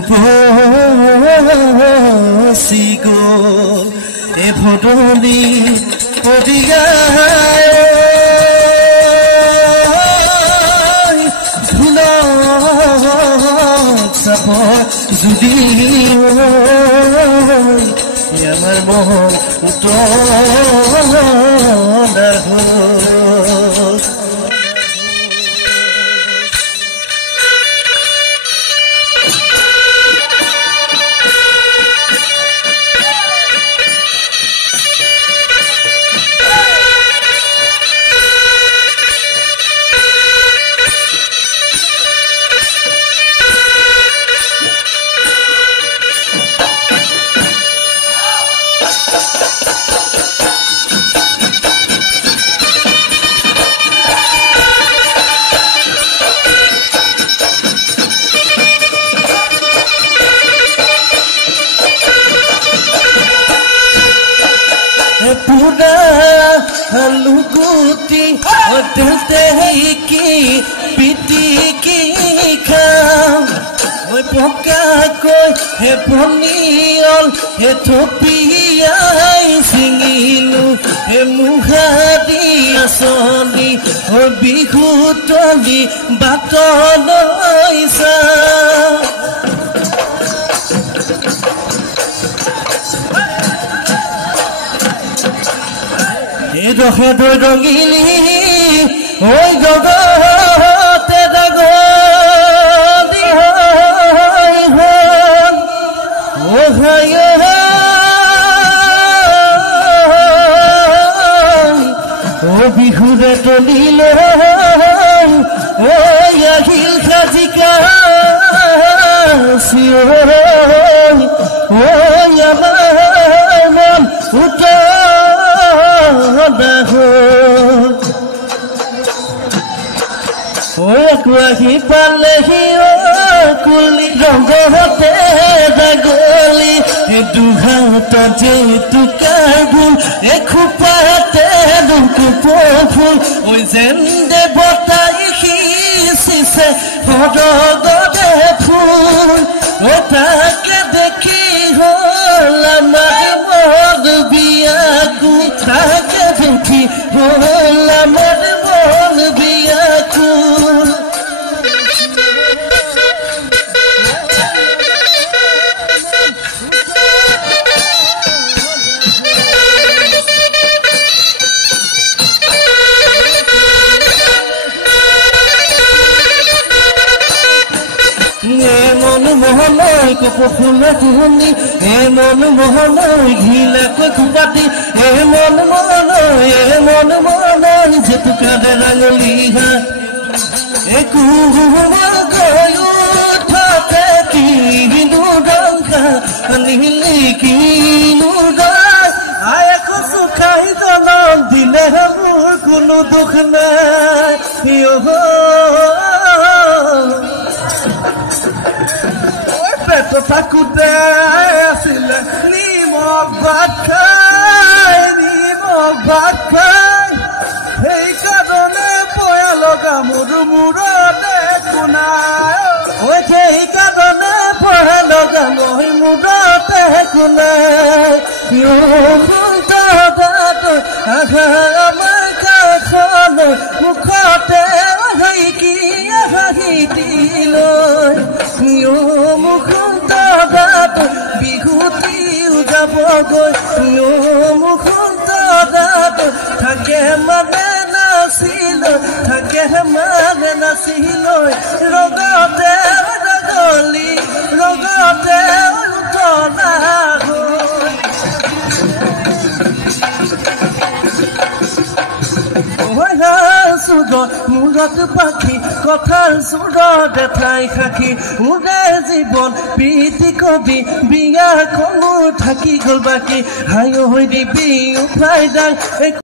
উপচি গ'ল এ ভদলি পদিয়াই ধুলত চাপ যদি আমার মন উতলা হ'ল লুগুতি হতে কি পিটিকি খাম মই পকাকৈ হে পনিয়ল হে থপিয়াই ছিঙিলো হে মুহাদি আচলি বিহুতলি বাটলৈ চা রহে রঙিলি ওই জগতে গলি ও ভাই ও বিহুরে তলিল ওই আহিল খাজিকা ওই আমার মন উঠে আহি পালেহি কুলি ৰঙতে জাগলি দুহাত যেতু কাবুল এখোপাতে দুকু ফুল ওই যেন দেৱতাই সিঁচিছে সদগতে ফুল ও তাকে দেখি হ'ল আমাৰ মন বিয়াকু তাকে দেখি হ'ল আমাৰ মন বিয়াকু মোহনৈ কপফুল কুহুনি হে মন মোহনৈ ঘিলাকৈ খুপাতি হে মন মোহনৈ জেতুকাৰে ৰাঙলি হা একো গয়ো থাকে কিনো ৰংকা নীলি কিনো আই খুচু খাই জনম দিলে মোৰ কোনো দুখ নাই পেট থাকোঁতে আছিলে নিমখ ভাত খাই সেইকাৰণে পয়া লগা মোৰ মূৰতে কোনাই ঐ সেইকাৰণে পয়া লগা মই মূৰতে কোনাই আমাৰ কাষৰ মুখতে কি হাঁহি দিলৈ মুখত বিহুতিও যাবগৈ মুখত থাকে মানে নাচিলৈ ৰগতে ৰগলি ৰগতে উঠলা মূৰত পাখি কথাৰ চুৰত ঠাই সাক্ষী উৰে জীৱন প্ৰীতি কবি বিয়া কমো থাকি গ'ল বাকী হাই হৈ দিবি উঠাই দাং